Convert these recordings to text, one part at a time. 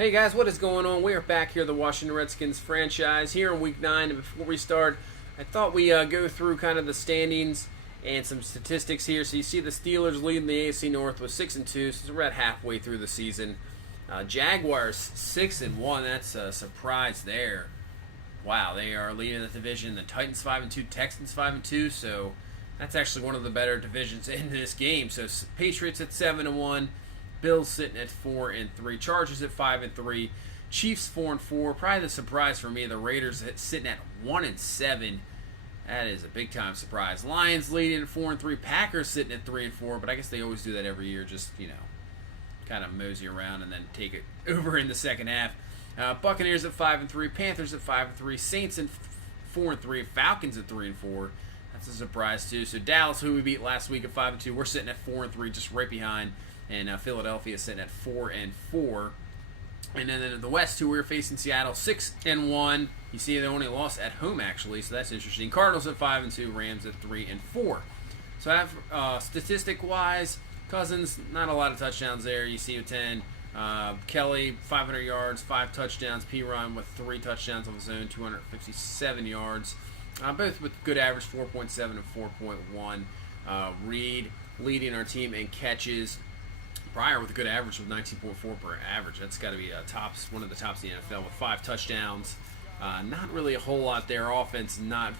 Hey guys, what is going on? We are back here, the Washington Redskins franchise, here in Week 9. And before we start, I thought we go through kind of the standings and some statistics here. So you see the Steelers leading the AFC North with 6-2, so we're at halfway through the season. Jaguars 6-1, that's a surprise there. Wow, they are leading the division. The Titans 5-2, Texans 5-2, so that's actually one of the better divisions in this game. So Patriots at 7-1. Bills sitting at 4-3, Chargers at 5-3, Chiefs 4-4. Probably the surprise for me, the Raiders sitting at 1-7. That is a big time surprise. Lions leading at 4-3, Packers sitting at 3-4. But I guess they always do that every year, just kind of mosey around and then take it over in the second half. Buccaneers at 5-3, Panthers at 5-3, Saints at 4-3, Falcons at 3-4. That's a surprise too. So Dallas, who we beat last week at 5-2, we're sitting at 4-3, just right behind. And Philadelphia sitting at 4-4. And then in the West, who we're facing Seattle 6-1. You see they only lost at home actually, so that's interesting. Cardinals at 5-2, Rams at 3-4. So I have statistic-wise, Cousins not a lot of touchdowns there. You see with 10. Kelly 500 yards, 5 touchdowns. P-Ryan with 3 touchdowns of his own, 257 yards. Both with good average, 4.7 and 4.1. Reed leading our team in catches. Pryor with a good average with 19.4 per average. That's got to be one of the tops in the NFL with 5 touchdowns. Not really a whole lot there. Offense not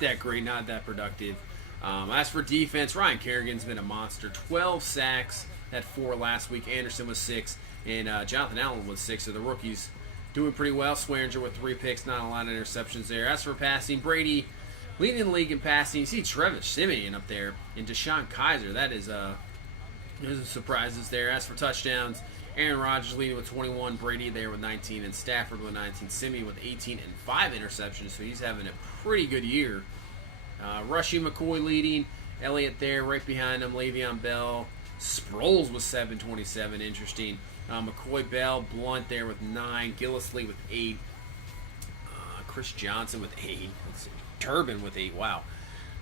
that great, not that productive. As for defense, Ryan Kerrigan's been a monster. 12 sacks, had 4 last week. Anderson was 6, and Jonathan Allen was 6. So the rookies doing pretty well. Swearinger with 3 picks, not a lot of interceptions there. As for passing, Brady leading the league in passing. You see Travis Simeon up there, and Deshaun Kaiser. That is there's some surprises there. As for touchdowns, Aaron Rodgers leading with 21, Brady there with 19, and Stafford with 19, Simeon with 18 and 5 interceptions, so he's having a pretty good year. Rushing, McCoy leading, Elliott there right behind him, Le'Veon Bell. Sproles with 727, interesting. McCoy, Bell, Blunt there with 9, Gillislee with 8, Chris Johnson with 8, Turbin with 8, wow.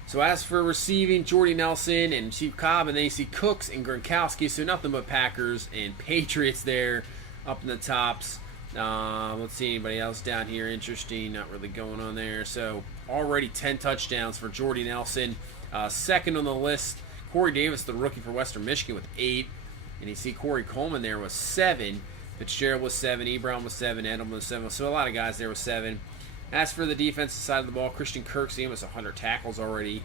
So as for receiving, Jordy Nelson and Chief Cobb, and then you see Cooks and Gronkowski, so nothing but Packers and Patriots there up in the tops. Let's see anybody else down here. Interesting, not really going on there. So already 10 touchdowns for Jordy Nelson. Second on the list, Corey Davis, the rookie for Western Michigan with 8. And you see Corey Coleman there with 7. Fitzgerald was 7, Ebron was 7, Edelman was 7. So a lot of guys there with 7. As for the defensive side of the ball, Christian Kirksey almost 100 tackles already.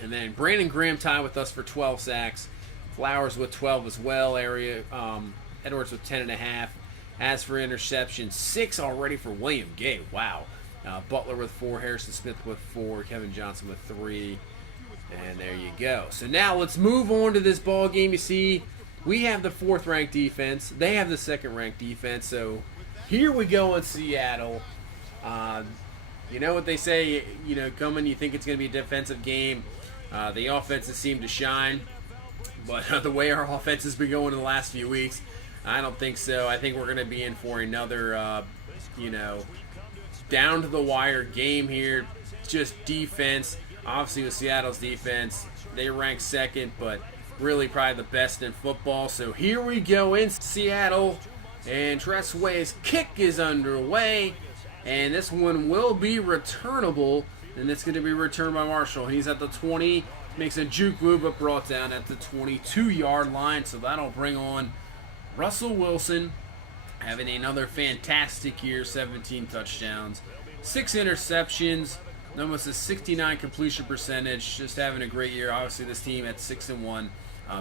And then Brandon Graham tied with us for 12 sacks. Flowers with 12 as well. Edwards with 10.5. As for interceptions, 6 already for William Gay. Wow. Butler with 4, Harrison Smith with 4, Kevin Johnson with 3. And there you go. So now let's move on to this ball game. You see, we have the 4th-ranked defense. They have the 2nd-ranked defense. So here we go in Seattle. You know what they say, coming, you think it's going to be a defensive game. The offenses seem to shine. But the way our offense has been going in the last few weeks, I don't think so. I think we're going to be in for another, down-to-the-wire game here. Just defense. Obviously, with Seattle's defense, they rank 2nd, but really probably the best in football. So here we go in Seattle, and Tressway's kick is underway. And this one will be returnable, and it's going to be returned by Marshall. He's at the 20, makes a juke move, but brought down at the 22-yard line. So that'll bring on Russell Wilson, having another fantastic year, 17 touchdowns, 6 interceptions, almost a 69 completion percentage, just having a great year. Obviously, this team at 6-1,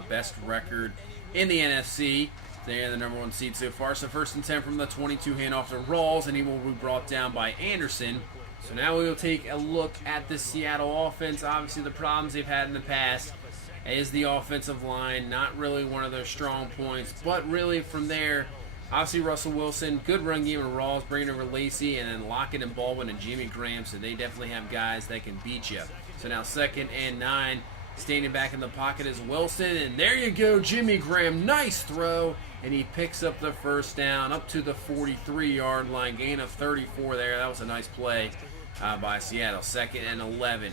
best record in the NFC. They're the number 1 seed so far. So 1st and 10 from the 22, handoff to Rawls, and he will be brought down by Anderson. So now we will take a look at the Seattle offense. Obviously, the problems they've had in the past is the offensive line. Not really one of their strong points, but really from there, obviously Russell Wilson, good run game with Rawls, bringing over Lacey, and then Lockett and Baldwin and Jimmy Graham. So they definitely have guys that can beat you. So now 2nd and 9. Standing back in the pocket is Wilson, and there you go, Jimmy Graham, nice throw, and he picks up the 1st down up to the 43-yard line, gain of 34 there. That was a nice play by Seattle. 2nd and 11.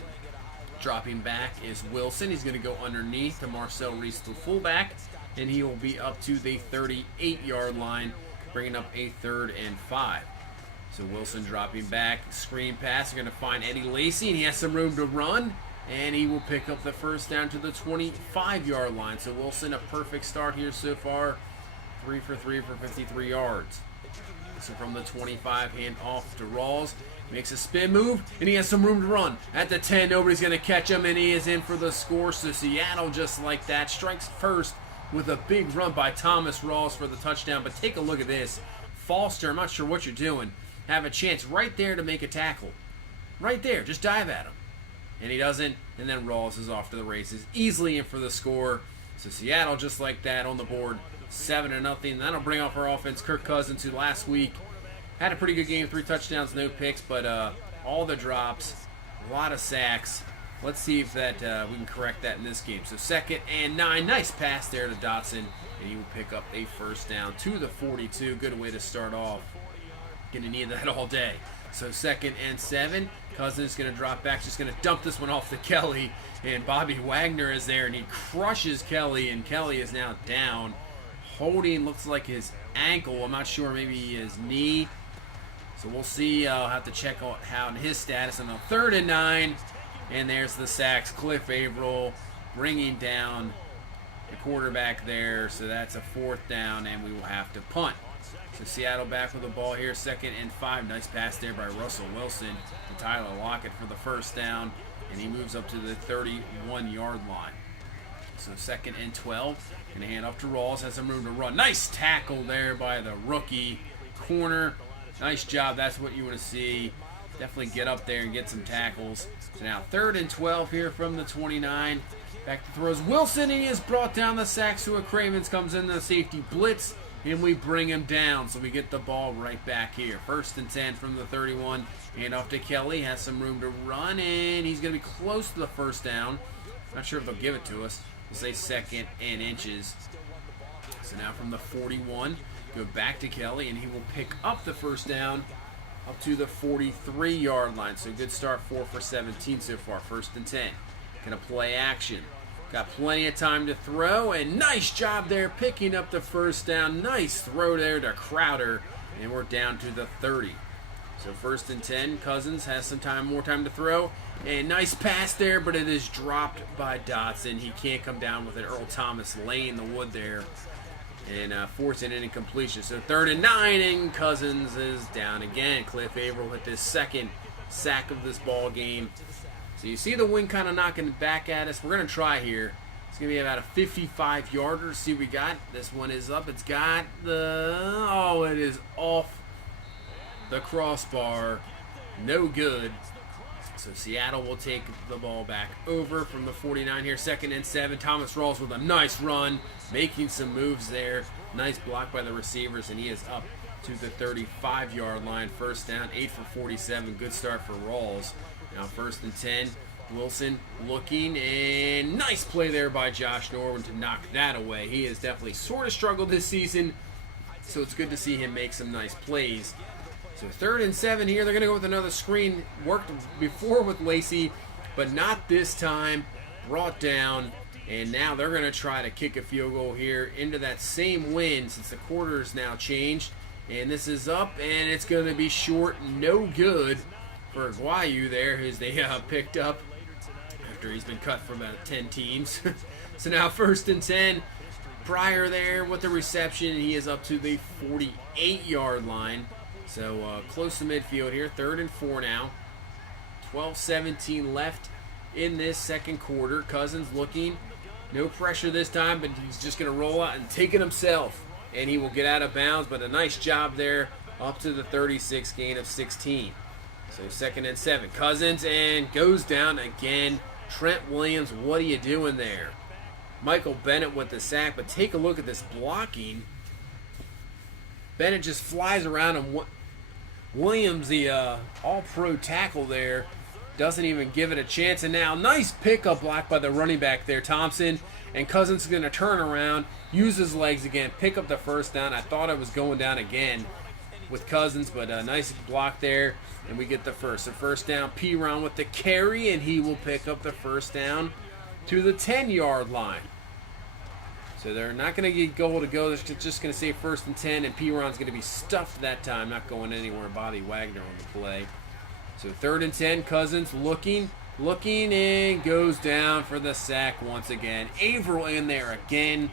Dropping back is Wilson. He's going to go underneath to Marcel Reese, the fullback, and he will be up to the 38-yard line. bringing up a 3rd and 5. So Wilson dropping back, screen pass. They're going to find Eddie Lacy, and he has some room to run, and he will pick up the first down to the 25-yard line. So Wilson, a perfect start here so far, 3 for 3 for 53 yards. So from the 25, hand off to Rawls, makes a spin move, and he has some room to run. At the 10, nobody's going to catch him, and he is in for the score. So Seattle, just like that, strikes first with a big run by Thomas Rawls for the touchdown. But take a look at this. Foster, I'm not sure what you're doing, have a chance right there to make a tackle. Right there, just dive at him. And he doesn't, and then Rawls is off to the races, easily in for the score. So Seattle, just like that, on the board, 7-0. That'll bring off our offense. Kirk Cousins, who last week had a pretty good game, 3 touchdowns, no picks, but all the drops, a lot of sacks. Let's see if that we can correct that in this game. So 2nd and 9, nice pass there to Dotson, and he will pick up a first down to the 42. Good way to start off. Gonna need that all day. So 2nd and 7. Cousins going to drop back, just going to dump this one off to Kelly, and Bobby Wagner is there, and he crushes Kelly, and Kelly is now down. Holding looks like his ankle. I'm not sure, maybe his knee. So we'll see. I'll have to check out his status. And on 3rd and 9, and there's the sacks. Cliff Averill bringing down the quarterback there. So that's a 4th down, and we will have to punt. So Seattle back with the ball here, 2nd and 5. Nice pass there by Russell Wilson to Tyler Lockett for the first down, and he moves up to the 31-yard line. So 2nd and 12, and a hand off to Rawls, has some room to run. Nice tackle there by the rookie corner. Nice job, that's what you want to see. Definitely get up there and get some tackles. So now 3rd and 12 here from the 29. Back to throws Wilson, and he has brought down the sack. So Cravens comes in the safety blitz, and we bring him down, so we get the ball right back here. 1st and 10 from the 31. Hand off to Kelly, has some room to run, and he's going to be close to the first down. Not sure if they'll give it to us. We'll say 2nd and inches. So now from the 41, go back to Kelly, and he will pick up the first down up to the 43-yard line. So good start, 4 for 17 so far. 1st and 10. Going to play action. Got plenty of time to throw, and nice job there picking up the first down. Nice throw there to Crowder, and we're down to the 30. So 1st and 10, Cousins has some more time to throw, and nice pass there, but it is dropped by Dotson. He can't come down with it. Earl Thomas laying the wood there, and forcing an incompletion. So 3rd and 9, and Cousins is down again. Cliff Averill hit his 2nd sack of this ball game. So you see the wind kind of knocking back at us. We're going to try here. It's going to be about a 55-yarder. See what we got. This one is up. It's got it is off the crossbar. No good. So Seattle will take the ball back over from the 49 here. 2nd and 7. Thomas Rawls with a nice run, making some moves there. Nice block by the receivers, and he is up to the 35-yard line. First down, 8 for 47. Good start for Rawls. Now 1st and 10, Wilson looking, and nice play there by Josh Norman to knock that away. He has definitely sort of struggled this season, so it's good to see him make some nice plays. So 3rd and 7 here. They're going to go with another screen. Worked before with Lacy, but not this time. Brought down, and now they're going to try to kick a field goal here into that same wind since the quarter's now changed. And this is up, and it's going to be short. No good for Guayu there, who's they picked up after he's been cut from about 10 teams. So now 1st and 10. Pryor there with the reception. He is up to the 48-yard line. So close to midfield here. 3rd and 4 now. 12-17 left in this second quarter. Cousins looking. No pressure this time, but he's just going to roll out and take it himself. And he will get out of bounds, but a nice job there up to the 36, gain of 16. So 2nd and 7. Cousins, and goes down again. Trent Williams, what are you doing there? Michael Bennett with the sack, but take a look at this blocking. Bennett just flies around him. Williams, the all-pro tackle there, doesn't even give it a chance. And now, nice pickup block by the running back there, Thompson. And Cousins is going to turn around, use his legs again, pick up the first down. I thought it was going down again with Cousins, but a nice block there, and we get the first. So first down, P-Ron with the carry, and he will pick up the first down to the 10-yard line. So they're not going to get goal to go. They're just going to say 1st and 10, and Piron's going to be stuffed that time, not going anywhere. Bobby Wagner on the play. So 3rd and 10, Cousins looking, and goes down for the sack once again. Averill in there again.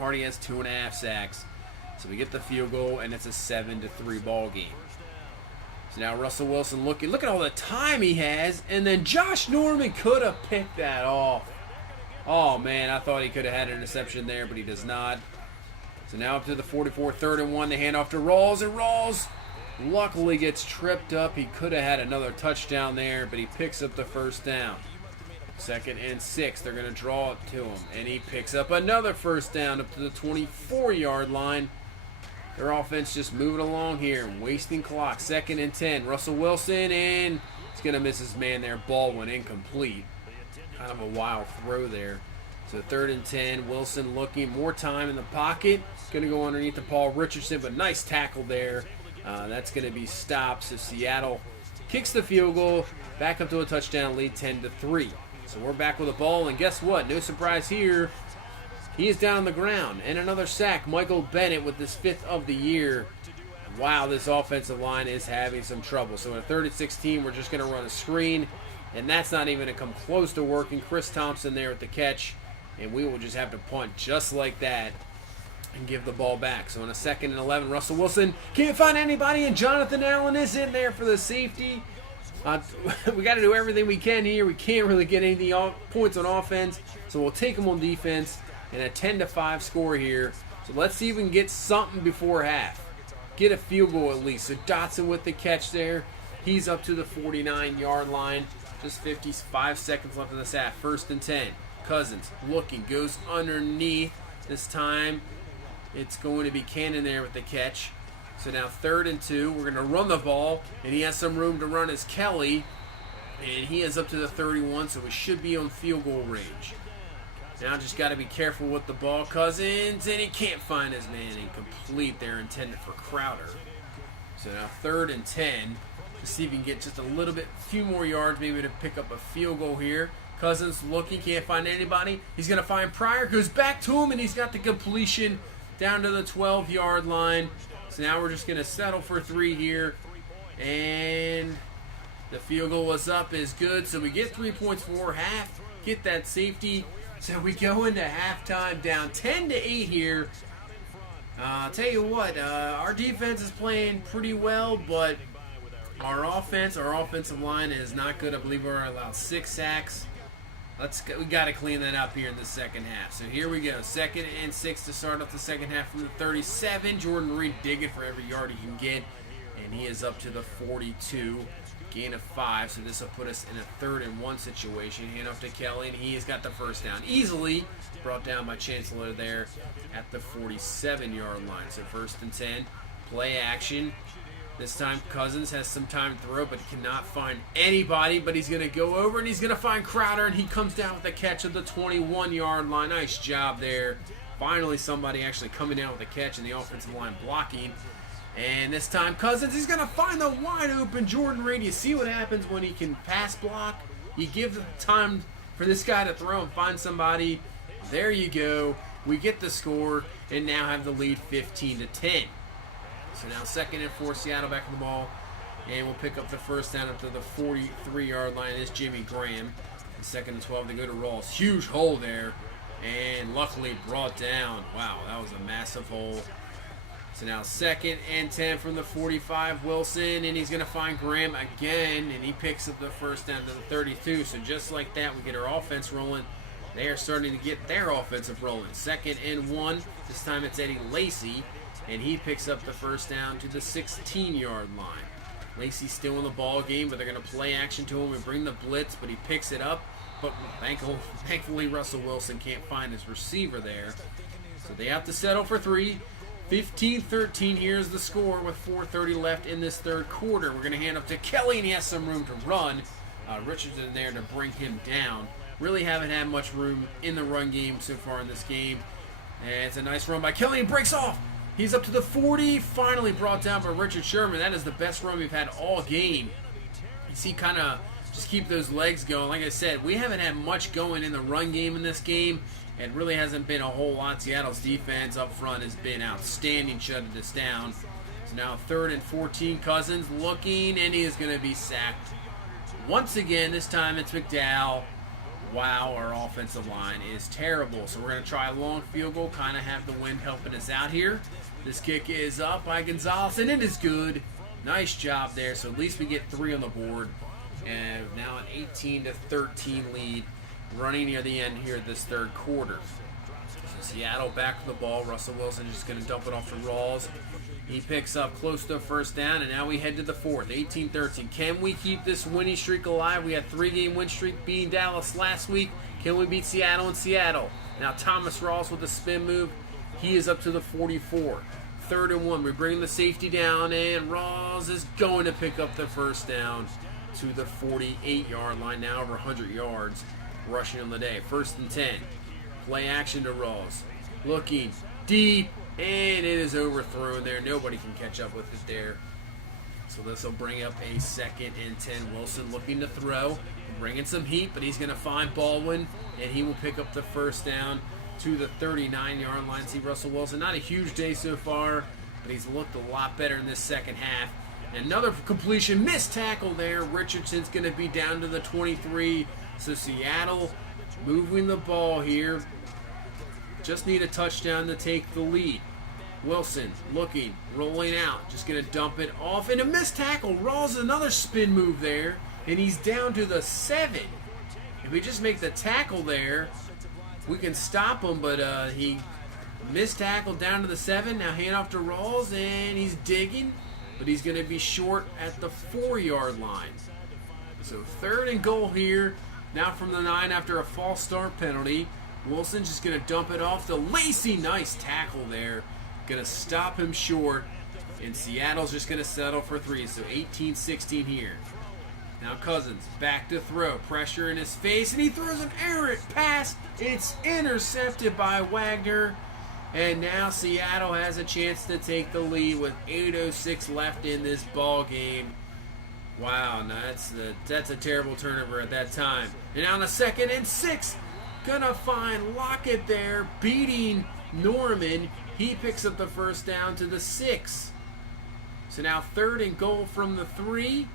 Already has 2.5 sacks. So we get the field goal, and it's a 7-3 ball game. So now Russell Wilson looking. Look at all the time he has, and then Josh Norman could have picked that off. Oh, man, I thought he could have had an interception there, but he does not. So now up to the 44, 3rd and 1. They hand off to Rawls, and Rawls luckily gets tripped up. He could have had another touchdown there, but he picks up the 1st down. 2nd and 6. They're going to draw it to him, and he picks up another 1st down up to the 24-yard line. Their offense just moving along here, wasting clock. 2nd and 10. Russell Wilson, and he's going to miss his man there. Ball went incomplete. Kind of a wild throw there. So 3rd and 10. Wilson looking, more time in the pocket. Going to go underneath the Paul Richardson, but nice tackle there. That's going to be stopped. So Seattle kicks the field goal, back up to a touchdown lead, 10-3. So we're back with the ball, and guess what? No surprise here. He is down on the ground, and another sack. Michael Bennett with his 5th of the year. Wow, this offensive line is having some trouble. So in a 3rd and 16, we're just going to run a screen, and that's not even going to come close to working. Chris Thompson there with the catch, and we will just have to punt just like that and give the ball back. So in a 2nd and 11, Russell Wilson can't find anybody, and Jonathan Allen is in there for the safety. We got to do everything we can here. We can't really get any points on offense, so we'll take them on defense. And a 10-5 score here. So let's see if we can get something before half. Get a field goal at least. So Dotson with the catch there. He's up to the 49-yard line. Just 55 seconds left in this half. 1st and 10. Cousins looking. Goes underneath. This time it's going to be Cannon there with the catch. So now 3rd and 2. We're going to run the ball. And he has some room to run as Kelly. And he is up to the 31. So we should be on field goal range. Now just got to be careful with the ball. Cousins, and he can't find his man. Incomplete there, intended for Crowder. So now 3rd and 10. To see if he can get just a little bit, few more yards, maybe to pick up a field goal here. Cousins looking, can't find anybody. He's going to find Pryor, goes back to him, and he's got the completion down to the 12-yard line. So now we're just going to settle for 3 here. And the field goal was up, is good. So we get 3 points for half, get that safety. So we go into halftime down 10-8 here. I'll tell you what, our defense is playing pretty well, but our offensive line is not good. I believe we're allowed 6 sacks. We got to clean that up here in the second half. So here we go, 2nd and 6 to start off the second half from the 37. Jordan Reed digging for every yard he can get, and he is up to the 42. Gain of 5, so this will put us in a 3rd and 1 situation. Hand off to Kelly, and he has got the 1st down. Easily brought down by Chancellor there at the 47-yard line. So 1st and 10, play action. This time Cousins has some time to throw, but he cannot find anybody. But he's going to go over, and he's going to find Crowder, and he comes down with a catch at the 21-yard line. Nice job there. Finally somebody actually coming down with a catch, and the offensive line blocking. And this time Cousins, he's going to find the wide open Jordan Reed. You see what happens when he can pass block? You give the time for this guy to throw and find somebody. There you go. We get the score and now have the lead 15-10. So now 2nd and 4, Seattle back on the ball. And we'll pick up the 1st down up to the 43-yard line. It's Jimmy Graham. And 2nd and 12, they go to Rawls. Huge hole there. And luckily brought down. Wow, that was a massive hole. So now 2nd and 10 from the 45, Wilson, and he's going to find Graham again, and he picks up the 1st down to the 32. So just like that, we get our offense rolling. They are starting to get their offensive rolling. 2nd and 1, this time it's Eddie Lacy, and he picks up the 1st down to the 16-yard line. Lacy still in the ball game, but they're going to play action to him and bring the blitz, but he picks it up. But thankfully, Russell Wilson can't find his receiver there. So they have to settle for 3. 15-13, here's the score with 4:30 left in this 3rd quarter. We're going to hand up to Kelly, and he has some room to run. Richardson there to bring him down. Really haven't had much room in the run game so far in this game. And it's a nice run by Kelly, and breaks off. He's up to the 40, finally brought down by Richard Sherman. That is the best run we've had all game. You see kind of just keep those legs going. Like I said, we haven't had much going in the run game in this game. It really hasn't been a whole lot. Seattle's defense up front has been outstanding, shutting this down. So now 3rd and 14. Cousins looking, and he is going to be sacked once again. This time it's McDowell. Wow, our offensive line is terrible. So we're going to try a long field goal, kind of have the wind helping us out here. This kick is up by Gonzalez, and it is good. Nice job there. So at least we get 3 on the board. And now an 18-13 lead running near the end here this 3rd quarter. So Seattle back to the ball. Russell Wilson just going to dump it off to Rawls. He picks up close to a 1st down, and now we head to the 4th, 18-13. Can we keep this winning streak alive? We had 3-game win streak beating Dallas last week. Can we beat Seattle in Seattle? Now Thomas Rawls with the spin move. He is up to the 44. 3rd and 1. We bring the safety down, and Rawls is going to pick up the 1st down to the 48-yard line. Now over 100 yards rushing on the day. 1st and 10. Play action to Rawls. Looking deep. And it is overthrown there. Nobody can catch up with it there. So this will bring up a 2nd and 10. Wilson looking to throw. Bringing some heat, but he's going to find Baldwin. And he will pick up the 1st down to the 39-yard line. See Russell Wilson, not a huge day so far, but he's looked a lot better in this 2nd half. Another completion. Missed tackle there. Richardson's going to be down to the 23. So Seattle moving the ball here. Just need a touchdown to take the lead. Wilson looking, rolling out, just going to dump it off. And a missed tackle. Rawls another spin move there. And he's down to the 7. If we just make the tackle there, we can stop him. But he missed tackle down to the 7. Now hand off to Rawls, and he's digging. But he's going to be short at the 4-yard line. So 3rd and goal here. Now from the 9 after a false start penalty. Wilson's just going to dump it off to Lacey. Nice tackle there. Going to stop him short. And Seattle's just going to settle for 3. So 18-16 here. Now Cousins back to throw. Pressure in his face. And he throws an errant pass. It's intercepted by Wagner. And now Seattle has a chance to take the lead with 8:06 left in this ball game. Wow, now that's a terrible turnover at that time. And on the 2nd and 6. Gonna find Lockett there, beating Norman. He picks up the 1st down to the 6. So now 3rd and goal from the 3.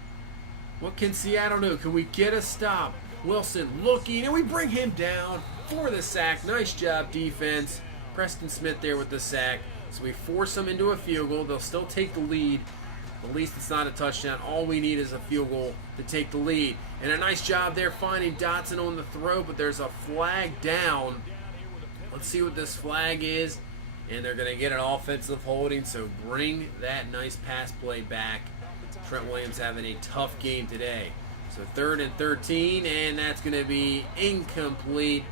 What can Seattle do? Can we get a stop? Wilson looking, and we bring him down for the sack. Nice job, defense. Preston Smith there with the sack. So we force them into a field goal. They'll still take the lead. At least it's not a touchdown. All we need is a field goal to take the lead. And a nice job there finding Dotson on the throw, but there's a flag down. Let's see what this flag is. And they're going to get an offensive holding, so bring that nice pass play back. Trent Williams having a tough game today. So 3rd and 13, and that's going to be incomplete.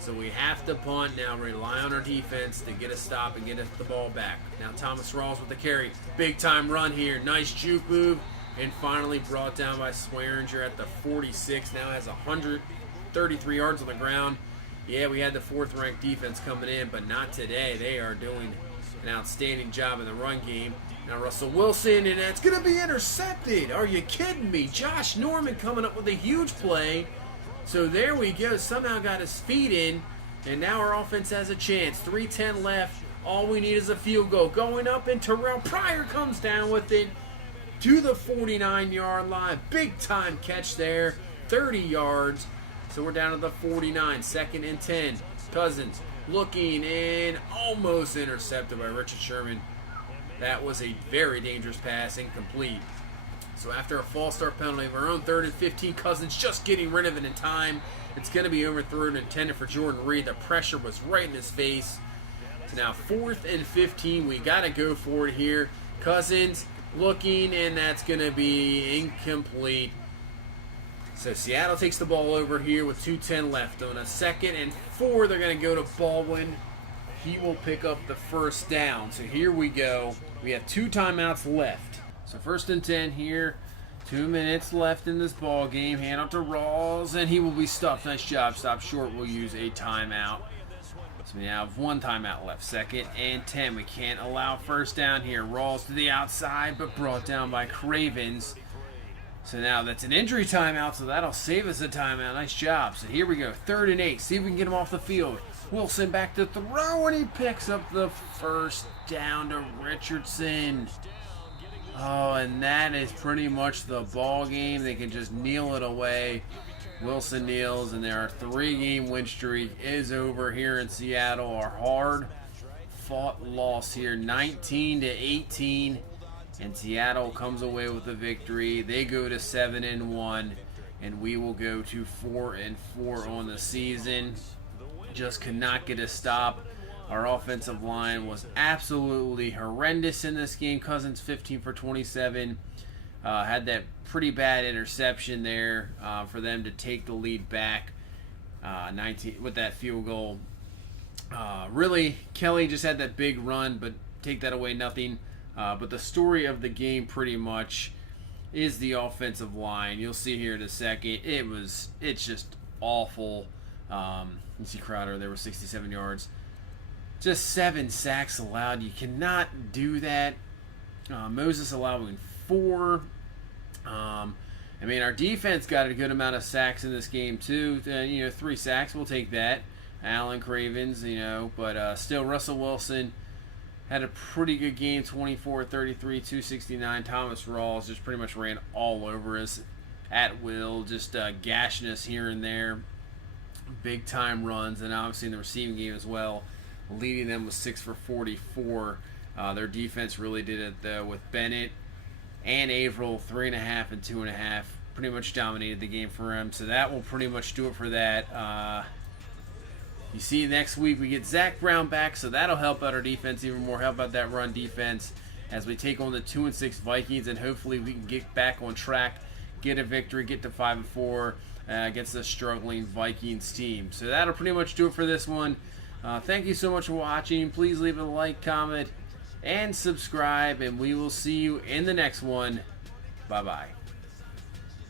So we have to punt now, rely on our defense to get a stop and get us the ball back. Now Thomas Rawls with the carry. Big time run here. Nice juke move. And finally brought down by Swearinger at the 46. Now has 133 yards on the ground. Yeah, we had the 4th-ranked defense coming in, but not today. They are doing an outstanding job in the run game. Now Russell Wilson, and that's going to be intercepted. Are you kidding me? Josh Norman coming up with a huge play. So there we go. Somehow got his feet in, and now our offense has a chance. 3:10 left. All we need is a field goal. Going up, and Terrell Pryor comes down with it to the 49-yard line. Big time catch there. 30 yards. So we're down to the 49. 2nd and 10. Cousins looking, and almost intercepted by Richard Sherman. That was a very dangerous pass, incomplete. So after a false start penalty of our own 3rd and 15, Cousins just getting rid of it in time. It's going to be overthrown, intended for Jordan Reed. The pressure was right in his face. So now 4th and 15. We got to go for it here. Cousins looking, and that's going to be incomplete. So Seattle takes the ball over here with 2:10 left. On a 2nd and 4, they're going to go to Baldwin. He will pick up the 1st down. So here we go. We have 2 timeouts left. So 1st and 10 here. 2 minutes left in this ball game. Hand off to Rawls, and he will be stuffed. Nice job. Stop short. We'll use a timeout. So we now have 1 timeout left. 2nd and 10. We can't allow 1st down here. Rawls to the outside, but brought down by Cravens. So now that's an injury timeout, so that'll save us a timeout. Nice job. So here we go, 3rd and 8. See if we can get him off the field. Wilson back to throw, and he picks up the first down to Richardson. Oh, and that is pretty much the ball game. They can just kneel it away. Wilson kneels, and our 3-game win streak is over here in Seattle. Our hard-fought loss here, 19-18. And Seattle comes away with the victory. They go to 7-1, and we will go to 4-4 on the season. Just could not get a stop. Our offensive line was absolutely horrendous in this game. Cousins 15 for 27. Had that pretty bad interception there for them to take the lead back 19 with that field goal. Really, Kelly just had that big run, but take that away, nothing. But the story of the game pretty much is the offensive line. You'll see here in a second. It's just awful. You see Crowder, there were 67 yards. Just 7 sacks allowed. You cannot do that. Moses allowing 4. I mean, our defense got a good amount of sacks in this game too. 3 sacks, we'll take that. Allen Cravens, but still Russell Wilson had a pretty good game, 24, 33, 269. Thomas Rawls just pretty much ran all over us at will, just gashing us here and there. Big time runs, and obviously in the receiving game as well, leading them with 6 for 44. Their defense really did it though, with Bennett and Averill 3.5 and 2.5. Pretty much dominated the game for him. So that will pretty much do it for that. You see, next week we get Zach Brown back, so that'll help out our defense even more, help out that run defense as we take on the 2-6 Vikings, and hopefully we can get back on track, get a victory, get to 5-4 against the struggling Vikings team. So that'll pretty much do it for this one. Thank you so much for watching. Please leave a like, comment, and subscribe, and we will see you in the next one. Bye-bye.